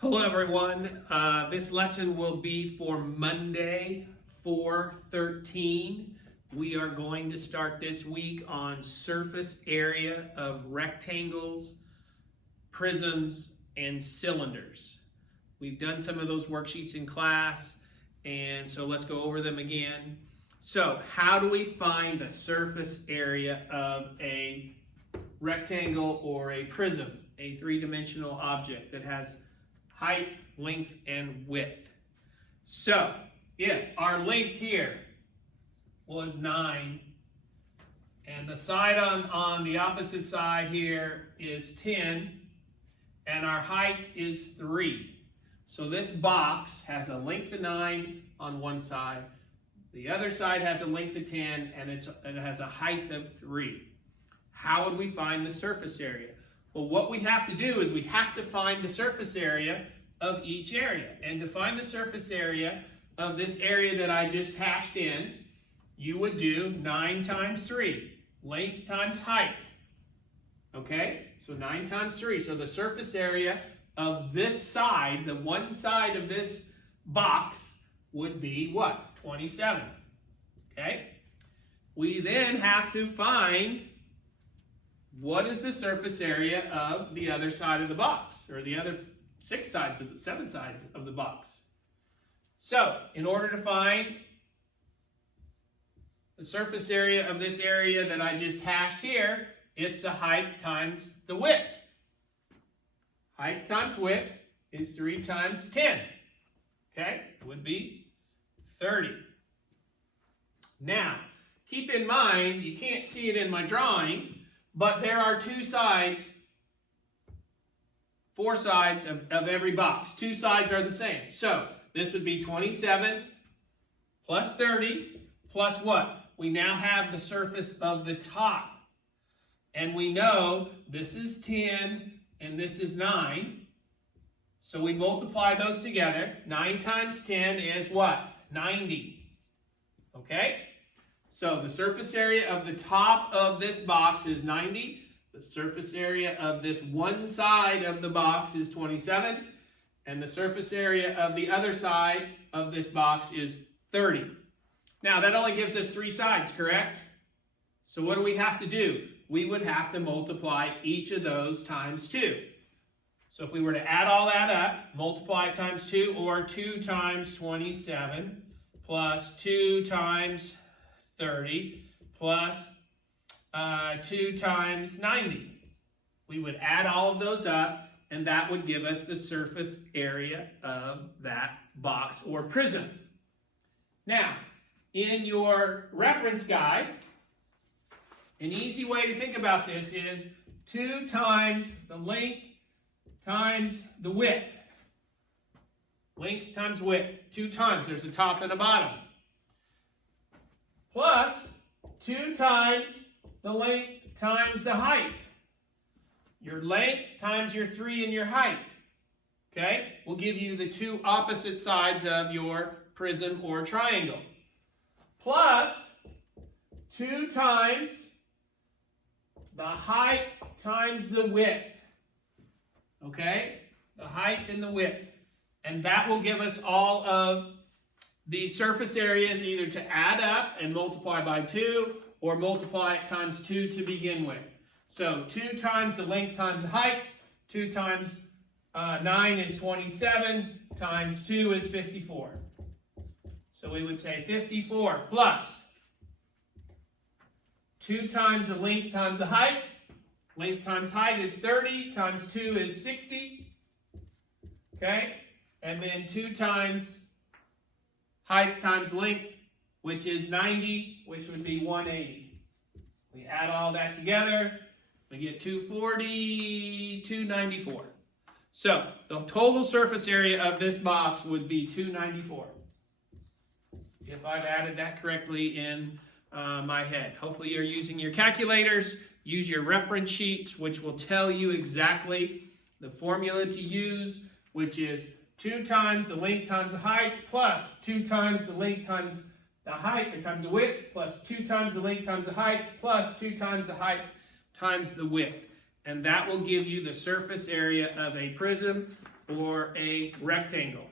Hello everyone. This lesson will be for Monday, 4/13. We are going to start this week on surface area of rectangles, prisms, and cylinders. We've done some of those worksheets in class, and so let's go over them again. So, how do we find the surface area of a rectangle or a prism, a three-dimensional object that has height, length, and width? So, if our length here was 9, and the side on the opposite side here is 10, and our height is 3. So this box has a length of 9 on one side, the other side has a length of 10, and it has a height of 3. How would we find the surface area? Well, what we have to do is we have to find the surface area of each area. And to find the surface area of this area that I just hashed in, you would do 9 times 3, length times height. Okay, so 9 times 3. So the surface area of this side, the one side of this box, would be what? 27. Okay, we then have to find what is the surface area of the other side of the box, or the other 7 sides of the box. So, in order to find the surface area of this area that I just hashed here, it's the height times the width. Height times width is 3 times 10. Okay, it would be 30. Now, keep in mind, you can't see it in my drawing, but there are 4 sides of every box. 2 sides are the same. So this would be 27 plus 30 plus what? We now have the surface of the top. And we know this is 10 and this is 9. So we multiply those together. 9 times 10 is what? 90. Okay? So the surface area of the top of this box is 90. The surface area of this one side of the box is 27. And the surface area of the other side of this box is 30. Now that only gives us 3 sides, correct? So what do we have to do? We would have to multiply each of those times 2. So if we were to add all that up, multiply it times 2, or 2 times 27 plus 2 times 30 plus 2 times 90. We would add all of those up, and that would give us the surface area of that box or prism. Now, in your reference guide, an easy way to think about this is 2 times the length times the width. Length times width. 2 times. There's a top and a bottom. Plus 2 times the length times the height. Your length times your 3 and your height. Okay? Will give you the 2 opposite sides of your prism or triangle. Plus 2 times the height times the width. Okay? The height and the width. And that will give us all of the surface areas, either to add up and multiply by 2, or multiply it times 2 to begin with. So 2 times the length times the height, 2 times 9 is 27, times 2 is 54. So we would say 54 plus 2 times the length times the height. Length times height is 30, times 2 is 60. Okay? And then 2 times height times length, which is 90, which would be 180. We add all that together, we get 240, 294. So the total surface area of this box would be 294. If I've added that correctly in my head. Hopefully you're using your calculators. Use your reference sheets, which will tell you exactly the formula to use, which is 2 times the length times the height plus 2 times the length times the height, or times the width, plus 2 times the length times the height, plus 2 times the height times the width. And that will give you the surface area of a prism or a rectangle?